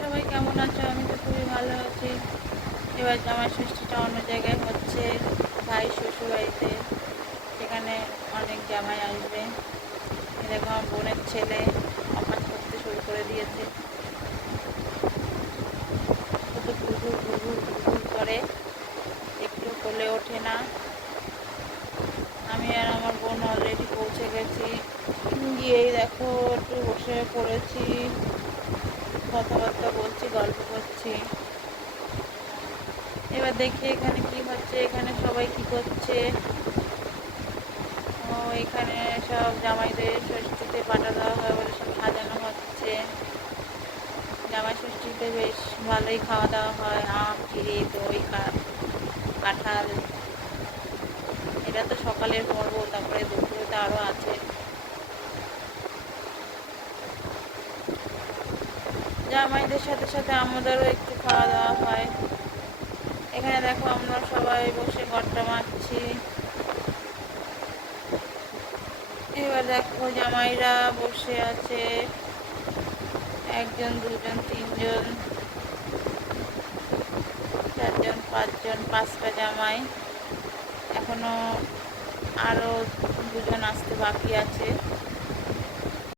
সবাই কেমন আছো? আমি তো খুবই ভালো আছি। এবার জামাই ষষ্ঠীটা অন্য জায়গায় হচ্ছে, ভাই শ্বশুর বাড়িতে। সেখানে অনেক জামাই আসবে। এই দেখো আমার বোনের ছেলে অকাজ করতে শুরু করে দিয়েছে। শুধু ঘুরঘুর ঘুরঘুর ঘুরঘুর করে, একটু কোলে ওঠে না। আমি আর আমার বোন অলরেডি পৌঁছে গেছি। গিয়েই দেখো একটু বসে পড়েছি, কথাবার্তা বলছি, গল্প করছি। এবার দেখি এখানে কি হচ্ছে, এখানে সবাই কি করছে। ও এখানে সব জামাইদের ষষ্ঠীতে পাঠা দেওয়া হয় বলে সব সাজানো হচ্ছে। জামাই ষষ্ঠীতে বেশ ভালোই খাওয়া দাওয়া হয়, আম, চিড়ে, দই, কাঁঠাল। এটা তো সকালের পর্ব, তারপরে দুপুরে তো আরও আছে। জামাইদের সাথে সাথে আমাদেরও একটু খাওয়া দাওয়া হয়। এখানে দেখো আমরা সবাই বসে গড্ডা মারছি। এবার দেখো জামাইরা বসে আছে, একজন, দুজন, তিনজন, চারজন, পাঁচজন, পাঁচটা জামাই। এখনো আরো দুজন আসতে বাকি আছে।